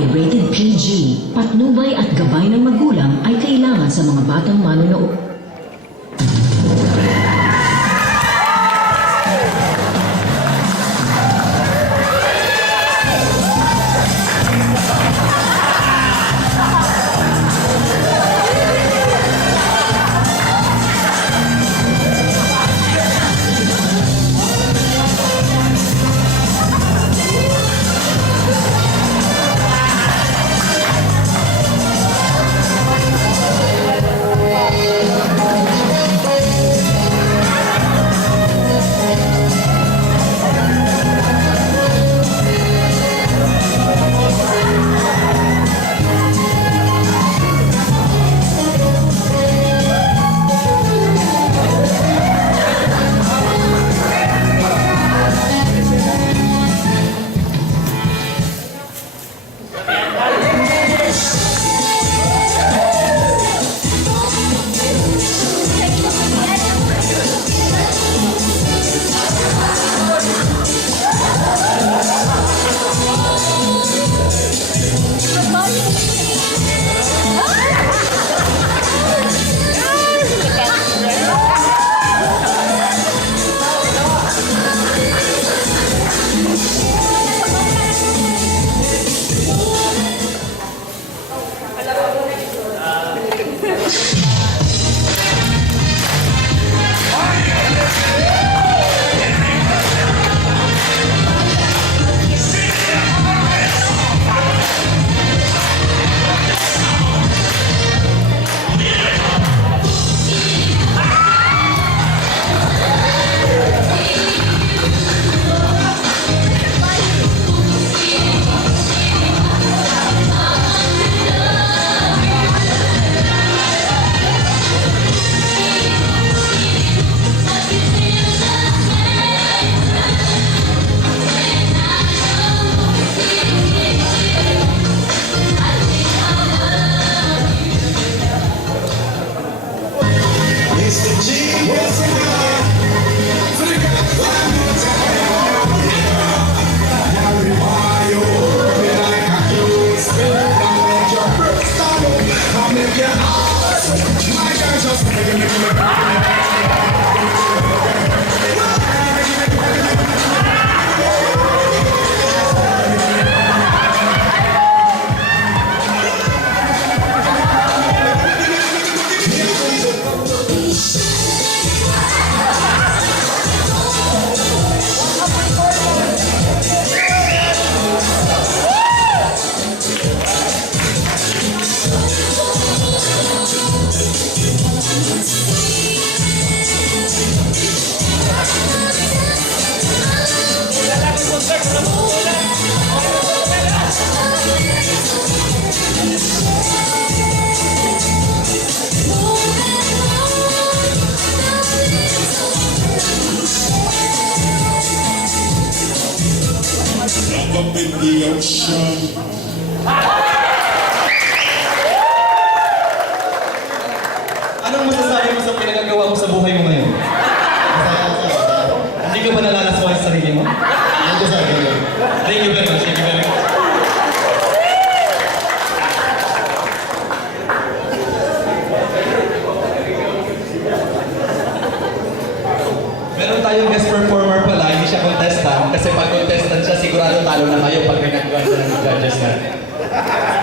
ay rated PG. Patnubay at gabay ng magulang ay kailangan sa mga batang manonood. Up in the ocean. Anong masasabi mo sa pinagagawa mo sa buhay mo ngayon? Hindi ka ba nalalasawa sa sarili mo? Thank you very much. Thank you very much. Meron tayong guest performer pala, hindi siya contestant. Kasi pag contestant siya, sigurado talo na kayo pag may nagawa ng judges natin.